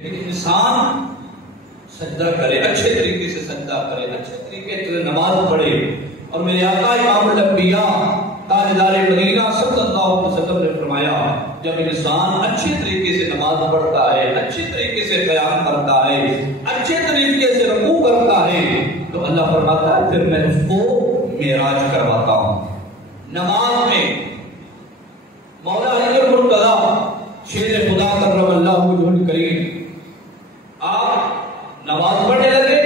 انسان سجدہ کرے، اچھے طریقے سے سجدہ کرے، اچھے طریقے سے نماز پڑھے. اور میرے آقا امام الانبیاء تاجدار مدینہ صلی اللہ علیہ وسلم نے فرمایا جب انسان اچھے طریقے سے نماز پڑھتا ہے، اچھے طریقے سے قیام کرتا ہے، اچھے طریقے سے رکوع کرتا ہے تو اللہ فرماتا ہے پھر میں اس کو معراج کرواتا ہوں. نماز میں مولا علی المرتضی شیر خدا کرم اللہ وجہہ الکریم آپ نماز پڑھنے لگے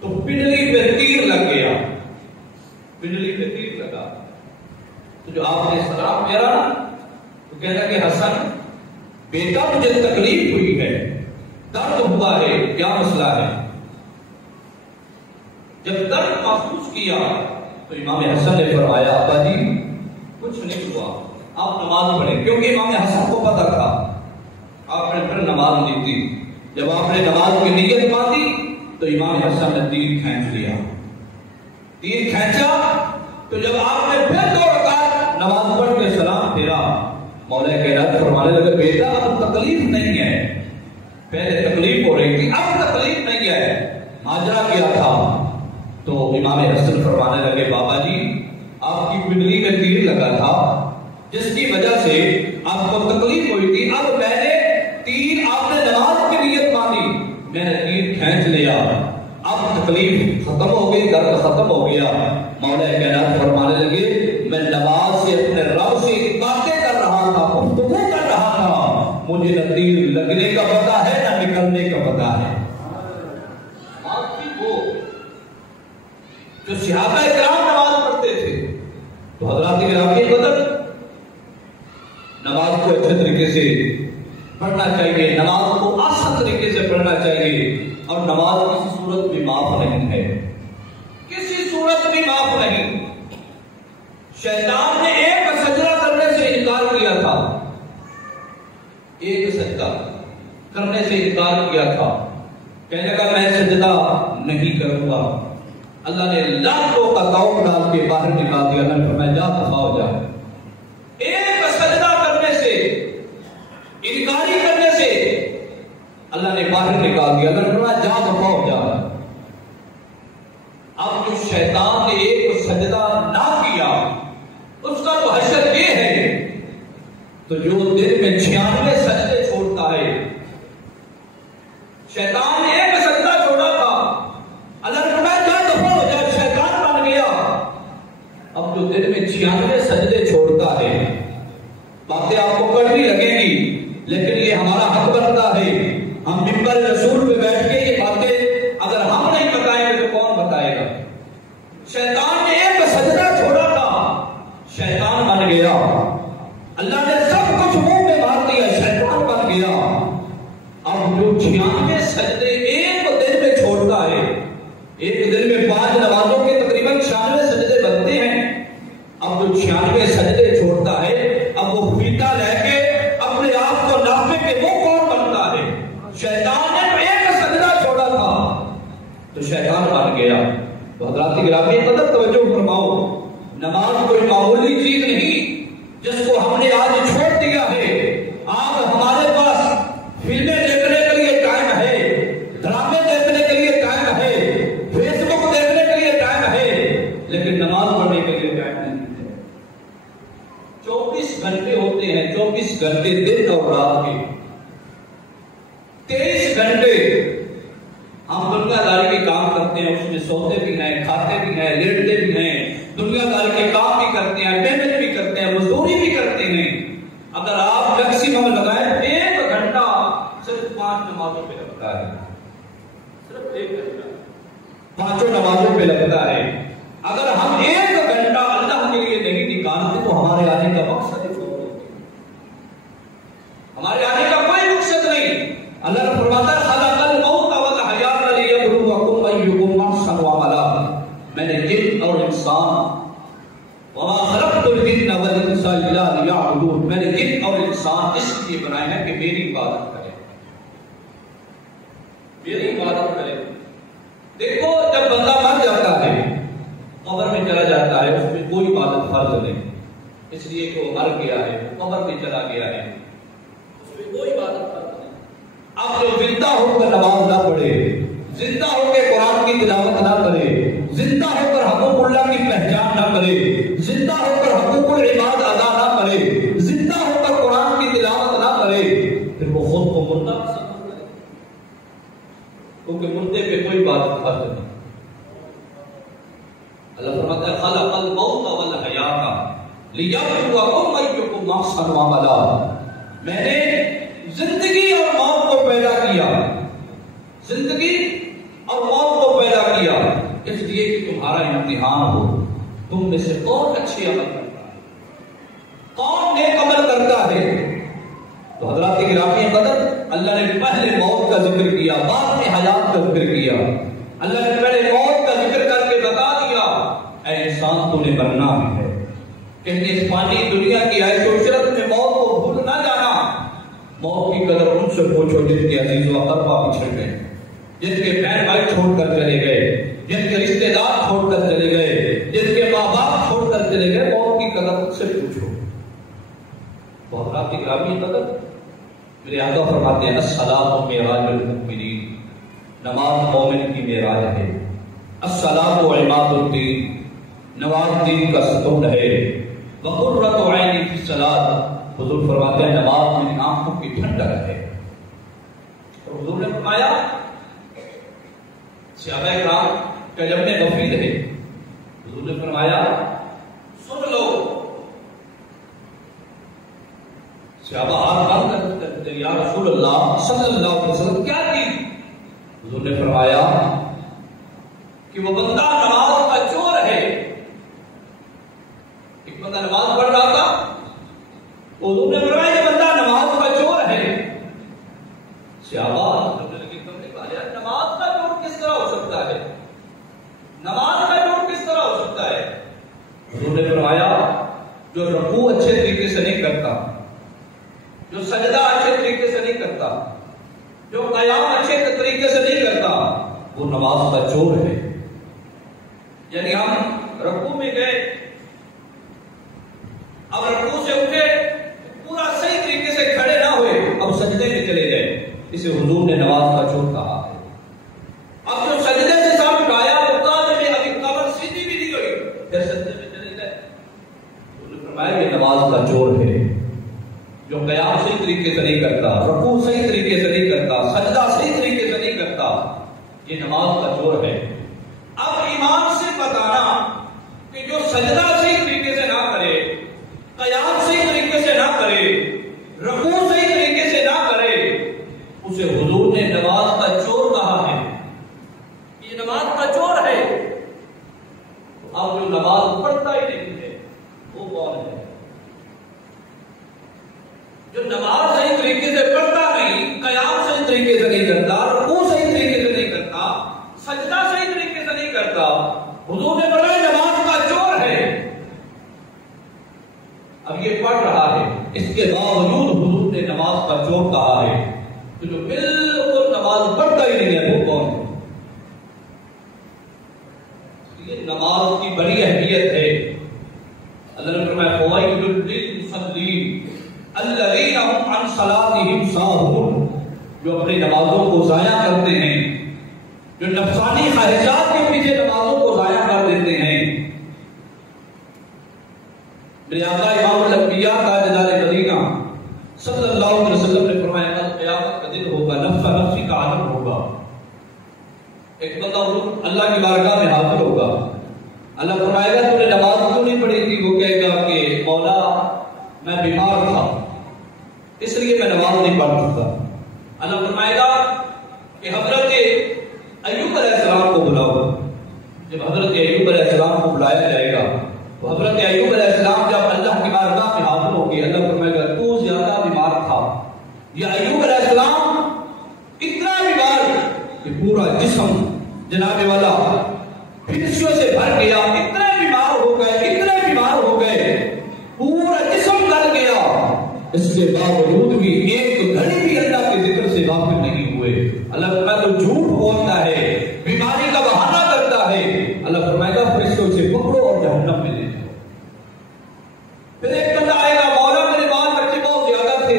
تو پنڈلی پہ تیر لگ گیا، پنڈلی پہ تیر لگا تو جو آپ نے سلام پھیرا نا تو کہتا کہ حسن بیٹا مجھے تکلیف ہوئی ہے، درد ہوا ہے، کیا مسئلہ ہے؟ جب درد محسوس کیا تو امام حسن نے فرمایا ابا جی کچھ نہیں ہوا، آپ نماز پڑھیں. کیونکہ امام حسن کو پتہ تھا. آپ نے پھر نماز لی تھی. جب آپ نے نماز کی نیت باندھی تو امام حسن نے تیر کھینچ لیا. تیر کھینچا تو جب آپ نے پھر 2 رکعت نماز پڑھ کے سلام پھیرا مولا کائنات فرمانے لگے بیٹا اب تکلیف نہیں ہے، پہلے تکلیف ہو رہی تھی اب تکلیف نہیں ہے، ماجرا کیا تھا؟ تو امام حسن فرمانے لگے بابا جی آپ کی پنڈلی میں تیر لگا تھا جس کی وجہ سے آپ کو تکلیف ہوئی تھی، اب میں نے تیر آپ نے نماز کی نیت مانی میں نے تیر کھینچ لیا، اب تکلیف ختم ہو گئی، درد ختم ہو گیا. مولا کائنات فرمانے لگے میں نماز سے اپنے رب سے باتیں کر رہا تھا، گفتگو کر رہا تھا، مجھے نہ تیر لگنے کا پتہ ہے نہ نکلنے کا پتہ ہے. جو صحابہ کرام نماز پڑھتے تھے تو حضرات گرامی قدر نماز کو اچھے طریقے سے پڑھنا چاہیے، نماز کو آسان طریقے سے پڑھنا چاہیے. اور نماز کسی صورت بھی معاف نہیں ہے، کسی صورت بھی معاف نہیں. شیطان نے ایک سجدہ کرنے سے انکار کیا تھا، ایک سجدہ کرنے سے انکار کیا تھا، کہنے کا میں سجدہ نہیں کروں گا. اللہ نے لاکھوں کا توق ڈال کے باہر نکال دیا. اللہ نے فرمایا جا دفع ہو جا. ایک سجدہ کرنے سے، انکاری کرنے سے اللہ نے باہر نکال دیا. اللہ نے فرمایا جا دفع ہو جا. اب جو شیطان نے ایک سجدہ نہ کیا اس کا تو حشر یہ ہے تو جو دن میں 96 سجدے چھوڑتا ہے. شیطان نے ایک سجدہ چھوڑا تھا، اللہ نے فرمایا جا دفع ہو جا، شیطان بن گیا. اب جو دن میں 96 سجدے چھوڑتا ہے، باتیں آپ کو کڑوی لگیں گی لیکن یہ ہمارا حق بنتا ہے. ہم ممبر رسول پہ بیٹھ کے یہ باتیں اگر ہم نہیں بتائیں گے تو کون بتائے گا؟ شیطان نے ایک سجدہ چھوڑا تھا، شیطان بن گیا. اللہ نے سب کچھ منہ میں مار دیا، شیطان بن گیا. اب جو 96 سجدے ایک دن میں چھوڑتا ہے، ایک دن میں 5 نمازوں کے تقریباً 96 سجدے بنتے ہیں. اب جو 96 سجدے چھوڑتا ہے اب وہ فیتا لے کے اپنے آپ کو ناپے کہ وہ کون بنتا ہے؟ شیطان نے تو ایک سجدہ چھوڑا تھا تو شیطان بن گیا. تو حضرات گرامی قدر توجہ فرماؤ، نماز کوئی معمولی چیز نہیں جس کو ہم نے آج چھوڑ دیا ہے. آج ہمارے پاس فلمیں دیکھنے کے لیے ٹائم ہے، ڈرامے دیکھنے کے لیے ٹائم ہے، فیس بک دیکھنے کے لیے ٹائم ہے، لیکن نماز پڑھنے کے لیے ٹائم نہیں ہے. 24 گھنٹے ہوتے ہیں، 24 گھنٹے دن اور رات کے، 23 گھنٹے ہم دنیا داری کے کام کرتے ہیں، اس میں سوتے بھی ہیں، کھاتے بھی ہیں، لیٹتے بھی ہیں، دنیا داری کے کام بھی کرتے ہیں، محنت بھی کرتے ہیں، مزدوری بھی کرتے ہیں. اگر آپ میکسیمم لگائیں 1 گھنٹہ صرف 5 نمازوں پہ لگتا ہے، صرف 1 گھنٹہ 5 نمازوں پہ لگتا ہے. اگر ہم 1 گھنٹہ اللہ کے لیے نہیں نکالتے تو ہمارے آنے کا مقصد ہمارے آنے کا کوئی مقصد نہیں. اللہ نے فرمایا خلق الموت والحیات لیبلوکم ایکم احسن عملا. میں نے جن اور انسان وما خلقت الجن والانس الا لیعبدون، میں نے جن اور انسان اس لیے بنائے ہیں کہ میری عبادت کریں، میری عبادت کریں. دیکھو جب بندہ مر جاتا ہے، قبر میں چلا جاتا ہے، اس میں کوئی عبادت فرض نہیں، اس لیے کہ وہ مر گیا ہے، قبر میں چلا گیا ہے، اس میں کوئی عبادت فرض نہیں. جو زندہ ہو کر نماز نہ پڑھے، زندہ ہو کے قرآن کی تلاوت نہ کرے، زندہ ہو کر حقوق اللہ کی پہچان نہ کرے، زندہ ہو کر حقوق العباد ادا نہ کرے، زندہ ہو کر قرآن کی تلاوت نہ کرے، پھر وہ خود کو مردہ پسند کرے، کیونکہ مردے پہ کوئی بات فرض نہیں۔ اللہ فرماتا ہے خلق الموت والحیات لیبلوکم ایکم احسن عملا، میں نے زندگی اور موت کو پیدا کیا، زندگی اور موت کو پیدا کیا اس لیے کہ تمہارا امتحان ہو، تم میں سے کون اچھے عمل کرتا ہے، کون نیک عمل کرتا ہے۔ تو حضرات گرامی قدر، اللہ نے پہلے موت کا ذکر کیا، بعد میں حیات کا ذکر کیا۔ اللہ نے پہلے موت کا ذکر کر کے بتا دیا اے انسان تو نے مرنا بھی ہے، کہ اس فانی دنیا کی عیش و عشرت میں موت کو بھول نہ جانا۔ موت کی قدر ان سے پوچھو جن کے عزیز و اقربا بچھڑ گئے، جن کے بہن بھائی چھوڑ کر چلے گئے، جن کے رشتے دار چھوڑ کر چلے گئے، جن کے ماں باپ چھوڑ کر چلے گئے، موت کی قدر ان سے پوچھو۔ تو حضرات گرامی قدر، میرے آقا فرماتے ہیں الصلاۃ معراج المؤمنین، نماز مومن کی معراج ہے، الصلاۃ عماد الدین، نماز دین کا ستون ہے، وقرۃ عینی فی الصلاۃ، حضور فرماتے ہیں نماز میری آنکھوں کی ٹھنڈک ہے۔ اور حضور نے فرمایا صحابہ کرام کا جب میں غفیر ہے، حضور نے فرمایا سن لو، صحابہ آپ کرتے یا رسول اللہ صلی اللہ علیہ وسلم کیا چیز؟ حضور نے فرمایا کہ وہ بندہ نماز کا چور ہے۔ ایک بندہ نماز پڑھ رہا تھا، حضور نے فرمایا یہ بندہ نماز کا چور ہے۔ صحابہ نماز کا چور کس طرح ہو سکتا ہے؟ نماز کا چور کس طرح ہو سکتا ہے؟ حضور نے فرمایا جو رکوع اچھے طریقے سے نہیں کرتا، جو سجدہ اچھے طریقے سے نہیں کرتا، جو قیام اچھے طریقے سے نہیں کرتا، وہ نماز کا چور ہے۔ یعنی ہم رکوع میں گئے، اب رکوع سے اٹھے، پورا صحیح طریقے سے کھڑے نہ ہوئے، اب سجدے میں چلے گئے، اسے حضور نے نماز کا چور کہا ہے۔ اب جو سجدے سے ساتھ اٹھایا وہ قاعدے میں ابھی کمر سیدھی بھی نہیں ہوئی، پھر سجدے میں چلے گئے، حضور نے فرمایا یہ نماز کا چور ہے۔ جو قیام صحیح طریقے سے نہیں کرتا، رکوع صحیح طریقے سے نہیں کرتا، سجدہ صحیح طریقے سے نہیں کرتا، یہ نماز کا چور ہے۔ اب ایمان سے بتانا کہ جو سجدہ صحیح طریقے سے نہ کرے، قیام صحیح طریقے سے نہ کرے، رکوع صحیح طریقے سے نہ کرے، اسے حضور نے نماز کا چور کہا ہے، یہ نماز کا چور ہے۔ اب جو نماز پڑھتا ہی نہیں ہے وہ کون ہے؟ جو نماز صحیح طریقے سے پڑھتا نہیں، قیام صحیح طریقے سے نہیں کرتا، رکوع صحیح طریقے سے نہیں کرتا، سجدہ صحیح طریقے سے نہیں کرتا، حضور نے فرمایا نماز کا چور ہے۔ اب یہ پڑھ رہا ہے، اس کے باوجود حضور نے نماز کا چور کہا ہے، تو جو بالکل نماز پڑھتا ہی نہیں ہے وہ کون ہے؟ یہ نماز کی بڑی اہمیت ہے۔ اللہ نے فرمایا فوائد للمصلین الذین هم عن صلاتهم ساہون، جو اپنی نمازوں کو ضائع کرتے ہیں، جو نفسانی خواہشات کے پیچھے نمازوں کو ضائع کر دیتے ہیں۔ میرے آقا امام الانبیاء تاجدار مدینہ صلی اللہ علیہ وسلم نے فرمایا کل قیامت کا دن ہوگا، نفس نفسی کا عالم ہوگا، ایک بندہ اللہ کی بارگاہ میں حاضر ہوگا، اللہ فرمائے گا تو نے نماز کیوں نہیں پڑھی تھی؟ وہ کہے گا کہ مولا میں بیمار تھا اس لیے میں نماز نہیں پڑھ سکتا۔ اللہ فرمائے گا کہ حضرت ایوب علیہ السلام کو بلاؤ۔ جب حضرت ایوب علیہ السلام کو بلایا جائے گا تو حضرت ایوب علیہ السلام جب اللہ کی بارگاہ میں حاضر ہو گئے، اللہ فرمائے گا تو زیادہ بیمار تھا، یا ایوب علیہ السلام اتنا بیمار کہ پورا جسم جناب والا پھرسیوں سے بھر گیا، اتنے بیمار ہو گئے، پورا جسم گل گیا، اس کے باوجود بھی ایک گھڑی بھی اللہ کے ذکر سے غافل نہیں ہوئے۔ اللہ فرمائے تو جھوٹ بولتا ہے، بیماری کا بہانہ کرتا ہے، اللہ فرمائے گا فرشتوں سے پکڑو اور جہنم میں لے جاؤ۔ پھر ایک بندہ آئے گا، مولا میرے بال بچے بہت زیادہ تھے،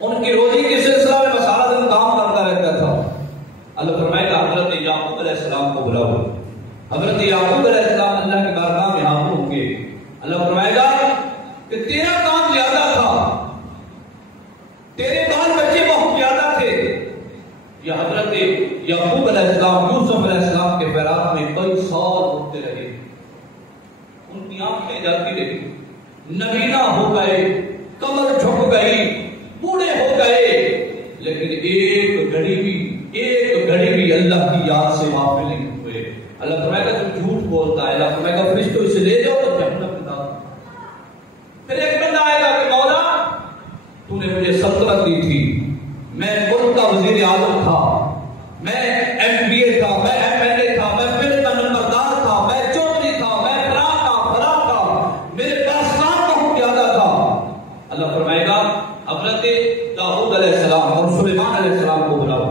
ان کی روزی کے سلسلہ میں مسائل یعقوب علیہ السلام کو بلاؤ. حضرت یعقوب علیہ السلام اللہ کی بارگاہ میں حاضر ہوں گے. اللہ فرمائے گا کہ تیرا کام زیادہ تھا, تیرے بال بچے بہت زیادہ تھے. یہ حضرت یعقوب علیہ السلام یوسف علیہ السلام کے فراق میں کئی سال ہوتے رہے. ان کی آنکھیں جاتی رہی, نبینا ہو گئے, کمر جھک گئی, بوڑھے ہو گئے, لیکن ایک گھڑی بھی اللہ کی یاد سے غافل نہیں ہوئے. اللہ فرمائے گا تو جھوٹ بولتا ہے. اللہ فرمائے گا فرشتوں اسے لے جاؤ تو جہنم میں ڈال. پھر ایک بندہ آئے گا کہ مولا تو نے مجھے سلطنت دی تھی, میں ملک کا وزیر اعظم تھا, میں ایم پی اے تھا, میں ایم ایل اے تھا, میں فلم کا نمبردار تھا, میں چودھری تھا, میں فلاں تھا, میرے پاس کام بہت زیادہ تھا. اللہ فرمائے گا حضرت داؤد علیہ السلام اور سلیمان علیہ السلام کو بلاؤ.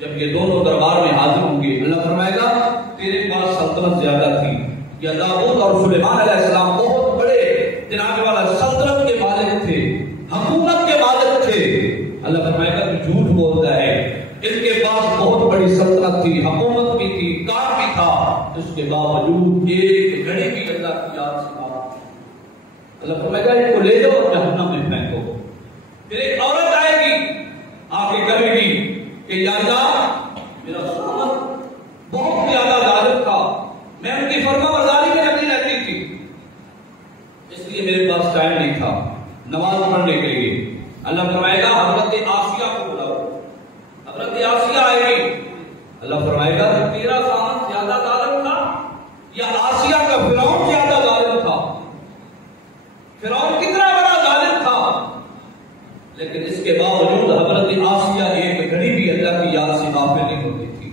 جب یہ دونوں دربار میں حاضر ہوں گے, اللہ فرمائے گا تیرے پاس سلطنت زیادہ تھی. یا داؤد اور سلیمان علیہ السلام بہت بڑے جناب والا سلطنت کے مالک تھے, حکومت کے مالک تھے. اللہ فرمائے گا تو جھوٹ بولتا ہے, ان کے پاس بہت بڑی سلطنت تھی, حکومت بھی تھی, کام بھی تھا, اس کے باوجود ایک گھڑی بھی اللہ کی یاد سے بات. اللہ فرمائے گا ان کو لے جاؤ اور جہنم میں پھینکو. پھر ایک عورت آئے گی, آ کے کہے گی کہ یا اللہ میرا شوہر بہت زیادہ ظالم تھا, میں ان کی فرما برداری میں لگی رہتی تھی, اس لیے میرے پاس ٹائم نہیں تھا نماز پڑھنے کے لیے. اللہ فرمائے گا حضرت آسیہ کو بلاؤ. حضرت آسیہ آئے گی. اللہ فرمائے گا تیرا خاوند زیادہ ظالم تھا یا آسیہ کا فرعون زیادہ ظالم تھا؟ فرعون کتنا بڑا ظالم تھا, لیکن اس کے باوجود حضرت آسیہ ایک گھڑی بھی اللہ کی یاد سے غافل نہیں ہوتی تھی.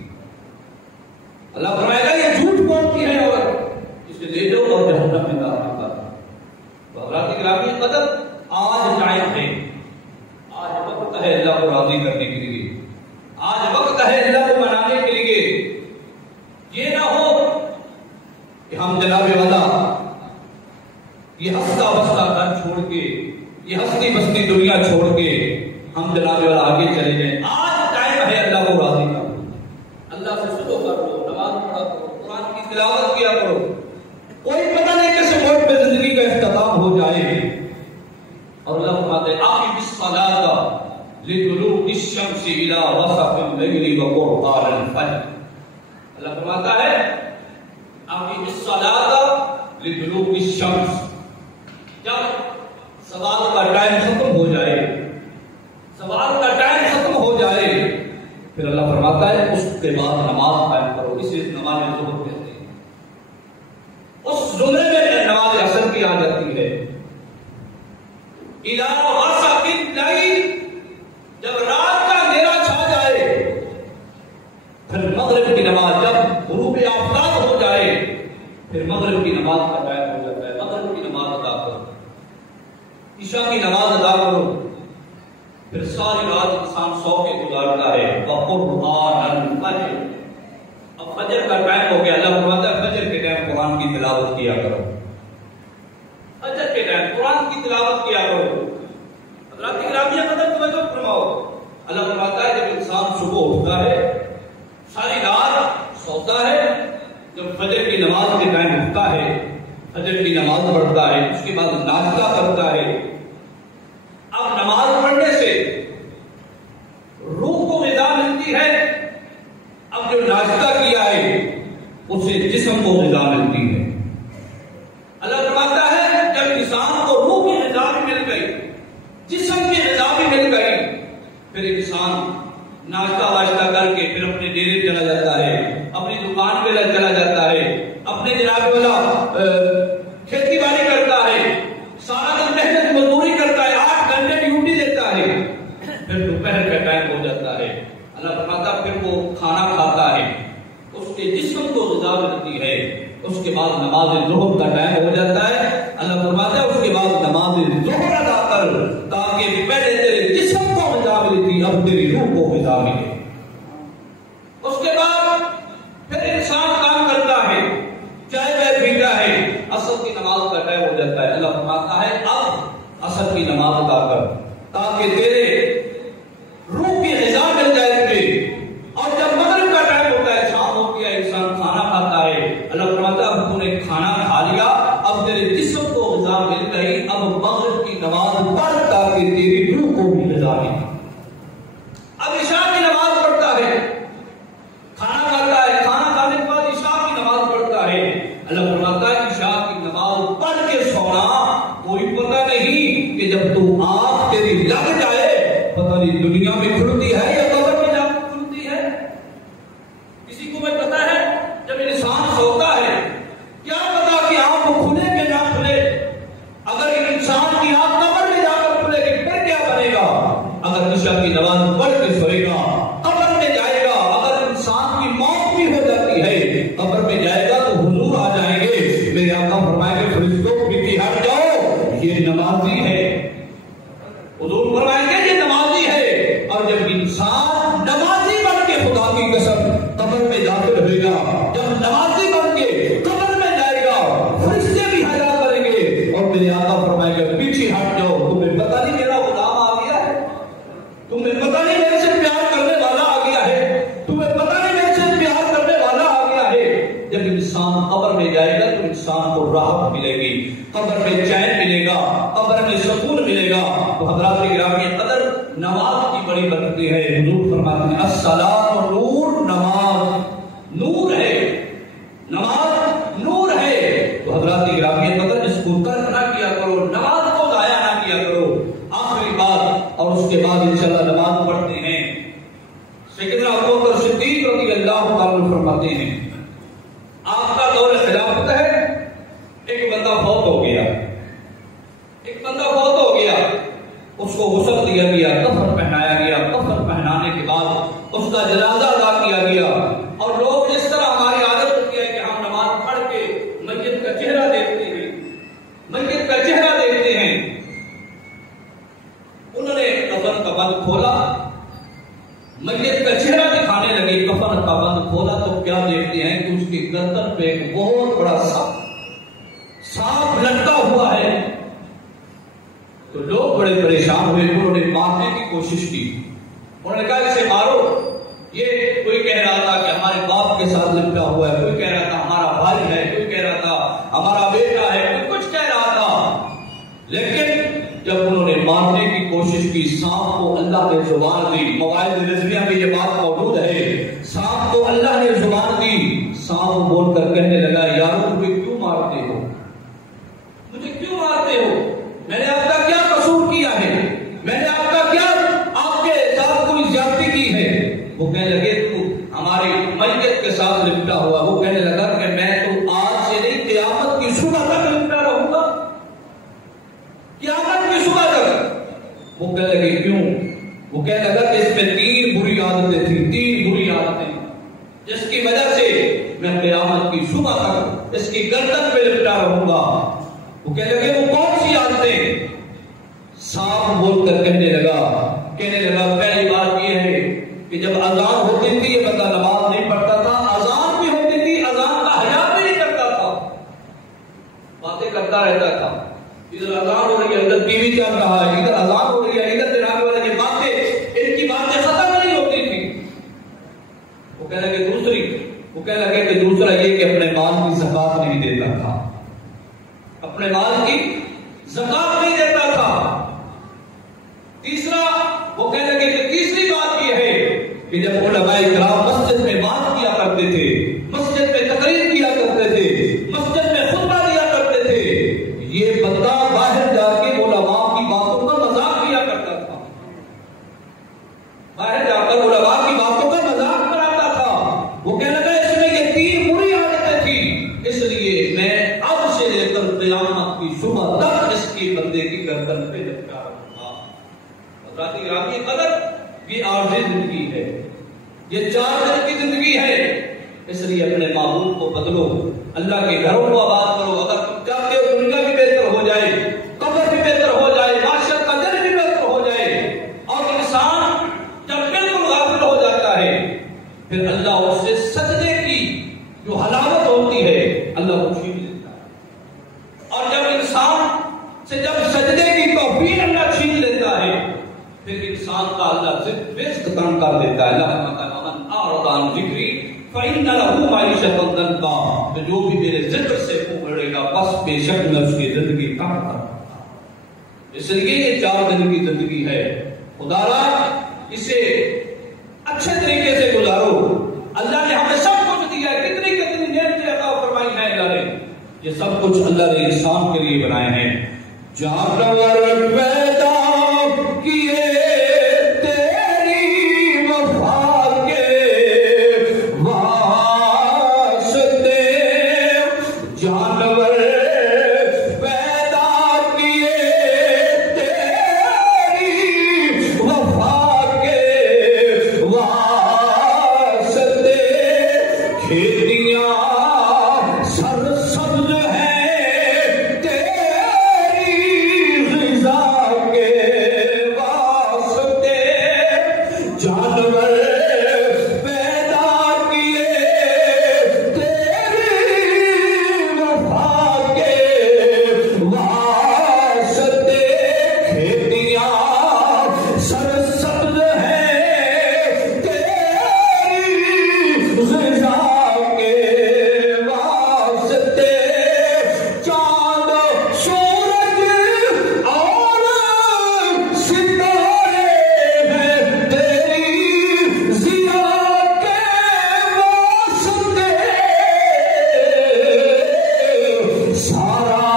اللہ فرمائے گا یہ جھوٹ بولتی ہے اور اسے لے جاؤ اور جہنم میں داخل کر. حضرات گرامی قدر آج ٹائم ہے, آج وقت ہے اللہ کو راضی کرنے کے لیے, آج وقت ہے اللہ کو منانے کے لیے. یہ نہ ہو کہ ہم جناب والا یہ ہستا بستا گھر چھوڑ کے, یہ ہستی بستی دنیا چھوڑ کے ہم جناب والا آگے چلے جائیں. آج ٹائم ہے اللہ کو راضی کرو, اللہ سے سلو کر لو, نماز پڑھا کرو, قرآن کی تلاوت کیا کرو. کوئی پتہ نہیں کیسے موت پہ زندگی کا اختتام ہو جائے. اور اللہ فرماتے ہیں اقم الصلاۃ لطلوع الشمس الی غسق الليل وقرآن الفجر. اللہ فرماتا ہے اقم الصلاۃ لطلوع الشمس, جب سوال کا ٹائم ختم ہو جائے, سوال کا ٹائم ختم ہو جائے, پھر اللہ فرماتا ہے اس کے بعد نماز قائم کرو. اسے نماز ظہر کہتے ہیں. اس زمرے میں نماز عصر کی آ جاتی ہے. اِذَا غَسَقِ اللَّيْلُ, جب رات کا اندھیرا چھا جائے, پھر مغرب کی نماز, جب غروب آفتاب ہو جائے, پھر مغرب کی نماز کا ٹائم ہو جاتا ہے. مغرب کی نماز ادا کرو, عشاء کی نماز ادا کرو, پھر ساری رات انسان سو کے گزارتا ہے. وَقُرْآنَ الْفَجْرِ, اب فجر کا ٹائم ہو گیا. اللہ فرماتا ہے فجر کے ٹائم قرآن کی تلاوت کیا کرو, فجر کے ٹائم قرآن کی تلاوت کیا کرو. حضرات گرامی قدر توجہ فرماؤ. اللہ فرماتا ہے جب انسان صبح اٹھتا ہے, ساری رات سوتا ہے, جب فجر کی نماز کے ٹائم اٹھتا ہے, فجر کی نماز پڑھتا ہے, اس کے بعد ناشتہ کرتا ہے. اب نماز پڑھنے سے روح کو غذا ملتی ہے, اب جو ناشتہ کیا ہے اسے جسم کو غذا ملتی ہے. اللہ فرماتا ہے جب انسان کو روح کی غذا بھی مل گئی, جسم کی غذا بھی مل گئی, پھر انسان ناشتہ واشتہ کر کے پھر اپنے ڈیرے چلا جاتا ہے, اپنی دکان پہ چلا جاتا ہے, اپنے جناب والا کھیتی باڑی کرتا ہے, سارا دن محنت مزدوری کرتا ہے, 8 گھنٹے ڈیوٹی دیتا ہے, پھر دوپہر کا ٹائم ہو جاتا ہے. اللہ فرماتا ہے پھر وہ کھانا کھاتا ہے, اس کے جسم کو غذا ملتی ہے, اس کے بعد نماز ظہر کا ٹائم ہو جاتا ہے. اللہ فرماتا ہے اس کے بعد نماز ظہر ادا کر, تاکہ پہلے تیرے جسم کو غذا ملی تھی, اب تیری روح کو غذا ملے. اس کے بعد پھر انسان کام کرتا ہے, چائے وائے پیتا ہے, عصر کی نماز کا ٹائم ہو جاتا ہے. اللہ فرماتا ہے اب عصر کی نماز ادا کر, تاکہ تیرے روح کی غذا مل جائے تجھے. اور جب مغرب کا ٹائم ہوتا ہے, شام دنیا میں کھلتی ہے یا قبر میں جا کر کھلتی ہے؟ کسی کو میں پتا ہے جب انسان سوتا ہے کیا پتا کہ آنکھ کھلے کہ نہ کھلے؟ اگر انسان کی آنکھ قبر میں جا کر کھلے گی پھر کیا بنے گا؟ اگر عشاء کی نماز پڑھ کے سوئے گا قبر میں جائے گا، اگر انسان کی موت بھی ہو جاتی ہے قبر میں جائے گا تو حضور آ جائیں گے، میرے آقا فرمائے گے فرشتوں پیچھے ہٹ جاؤ یہ نمازی ہے۔ حضور فرمائیں گے یہ نمازی ہے، اور جب انسان نمازی بن کے خدا کی قسم قبر میں داخل ہوئے گا، جب نمازی بن کے قبر میں جائے گا فرشتے بھی حیا کریں گے اور میرے آقا فرمائیں گے پیچھے ہٹ جاؤ، تمہیں پتہ نہیں میرا غلام آ گیا ہے، تمہیں پتہ نہیں میرے سے پیار کرنے والا آ گیا ہے، تمہیں پتہ نہیں میرے سے پیار کرنے والا آ گیا ہے۔ جب انسان قبر میں جائے گا تو انسان کو راحت ملے گی، قبر میں چین ملے گا، قبر میں سکون ملے گا۔ تو حضرات گرامی قدر نماز کی بڑی برکت ہے۔ حضور فرماتے ہیں الصلاۃ نور، نماز نور ہے، نماز نور ہے۔ تو حضرات گرامی قدر اس کو ترک نہ کیا کرو، نماز کو ضائع نہ کیا کرو۔ آخری بات اور اس کے بعد انشاءاللہ نماز پڑھتے ہیں، سیدنا ابوبکر صدیق رضی اللہ عنہ فرماتے ہیں آپ کا دور خلافت ہے، ایک بندہ فوت ہو گیا، ایک بندہ فوت ہو گیا، اس کو غسل دیا گیا، کفن پہنایا گیا، کفن پہنانے کے بعد اس کا جنازہ ادا کیا گیا، اور لوگ اس طرح ہماری عادت ہوتی ہے کہ ہم نماز پڑھ کے میت کا چہرہ دیکھتے ہیں، میت کا چہرہ دیکھتے ہیں۔ انہوں نے کفن کا بند کھولا، میت کا چہرہ دکھانے لگے، کفن کا بند کھولا تو کیا دیکھتے ہیں کہ اس کی گردن پہ ایک بہت بڑا سانپ لٹکا ہوا ہے۔ تو لوگ بڑے پریشان ہوئے، انہوں نے مارنے کی کوشش کی، انہوں نے کہا اسے مارو۔ یہ کوئی کہہ رہا تھا کہ ہمارے باپ کے ساتھ لپٹا ہوا ہے، کوئی کہہ رہا تھا ہمارا بھائی ہے، کوئی کہہ رہا تھا ہمارا بیٹا ہے، کوئی کچھ کہہ رہا تھا۔ لیکن جب انہوں نے مارنے کی کوشش کی، سانپ کو اللہ نے زبان دی، مواعظ رضویہ میں یہ بات موجود ہے، سانپ کو اللہ نے زبان دی، سانپ بول کر کہنے لگا یارو مجھے کیوں مارتے ہو، مجھے کیوں مارتے ہو، میں نے آپ کا کیا قصور کیا ہے، میں نے آپ کا کیا آپ کے ساتھ کوئی زیادتی کی ہے؟ وہ کہنے لگے تو ہماری میت کے ساتھ لپٹا ہوا۔ وہ کہنے لگا کہ میں تو آج سے نہیں قیامت کی صبح تک لپٹا رہوں گا، قیامت کی صبح تک۔ وہ کہنے لگے کیوں؟ وہ کہنے لگا کہ اس میں 3 بری عادتیں تھیں، 3 بری عادتیں جس کی وجہ سے میں قیامت کی صبح تک اس کی گردن پہ لپٹا رہوں گا۔ وہ کہنے لگے وہ کون سی عادتیں؟ سانپ بول کر کہنے لگا پہلی بات یہ ہے کہ جب اذان ہوتی تھی یہ بندہ نماز نہیں پڑھتا تھا، اذان بھی ہوتی تھی اذان کا حیا بھی نہیں کرتا تھا، باتیں کرتا رہتا تھا، ادھر اذان ہو رہی ہے ادھر ٹی وی چل رہا ہے، ادھر اذان ہو رہی ہے ادھر جناب والا یہ باتیں، ان کی باتیں ختم نہیں ہوتی تھی۔ وہ کہنے لگے کہ دوسرا یہ کہ اپنے مال کی زکات نہیں دیتا تھا، اپنے مال کی زکات نہیں دیتا تھا۔ تیسرا وہ کہنے لگے کہ تیسری بات یہ ہے کہ جب علماء کرام مسجد میں بات کیا کرتے تھے، مسجد میں تقریر کیا کرتے تھے، مسجد میں خطبہ دیا کرتے تھے، یہ بندہ باہر جا کے علماء کی باتوں کا مذاق کیا کرتا تھا، باہر جا کر علماء کی باتوں کا مذاق کراتا تھا۔ وہ کہنے لگا اس میں یہ 3 بری عادتیں تھیں، اس لیے میں اب سے لے کر قیامت کی صبح تک اس کی بندے کی گردن پہ لٹکا رہوں گا۔ حضرات گرامی قدر یہ عارضی زندگی ہے، یہ 4 دن کی زندگی ہے، اس لیے اپنے ماحول کو بدلو، اللہ کے گھروں کو آباد کرو۔ اگر تم چاہتے ہو دنیا بھی بہتر ہو جائے، قبر بھی بہتر ہو جائے، معاشرت کا دل بھی بہتر ہو جائے، اور انسان جب بالکل غافل ہو جاتا ہے پھر اللہ اس سے سجدے کی جو حلاوت ہوتی ہے اللہ کو چھین لیتا ہے، اور جب انسان سے جب سجدے کی توفیق اللہ چھین لیتا ہے پھر انسان کا اللہ رزق تنگ کر دیتا ہے۔ اللہ من اعرض عن ذکری فإن له معیشۃ ضنکا، تو جو بھی میرے ذکر سے پھوڑے گا بس بے شک میں اس کی زندگی تنگ کر دوں گا۔ اس لیے یہ 4 دن کی زندگی ہے، خدا را اسے اچھے طریقے سے گزارو۔ اللہ نے ہمیں سب کچھ دیا ہے، کتنی کتنی نعمتیں عطا فرمائی ہیں اللہ نے، یہ سب کچھ اللہ نے انسان کے لیے بنائے ہیں۔ جانور پیدا کیے جانور پیدا کیے تیری وفا کے واسطے، کھیتیاں سرسبز ہیں تیری غذا کے واسطے، چاند سورج اور ستارے ہیں تیری ضیا کے واسطے، سارا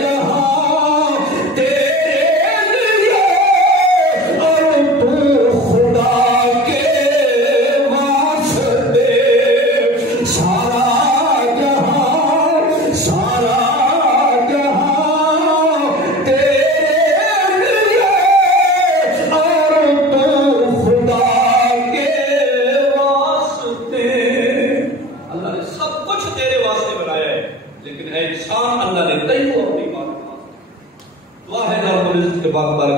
جہاں تیرے لیے، اور تو خدا کے واسطے، سارا جہاں تیرے لیے، اور تو خدا کے واسطے۔ اللہ نے سب کچھ تیرے واسطے بنایا ہے، لیکن اے انسان اللہ نے تجھ کو اپنی بات دعا ہے رب العزت کے پاک بارگاہ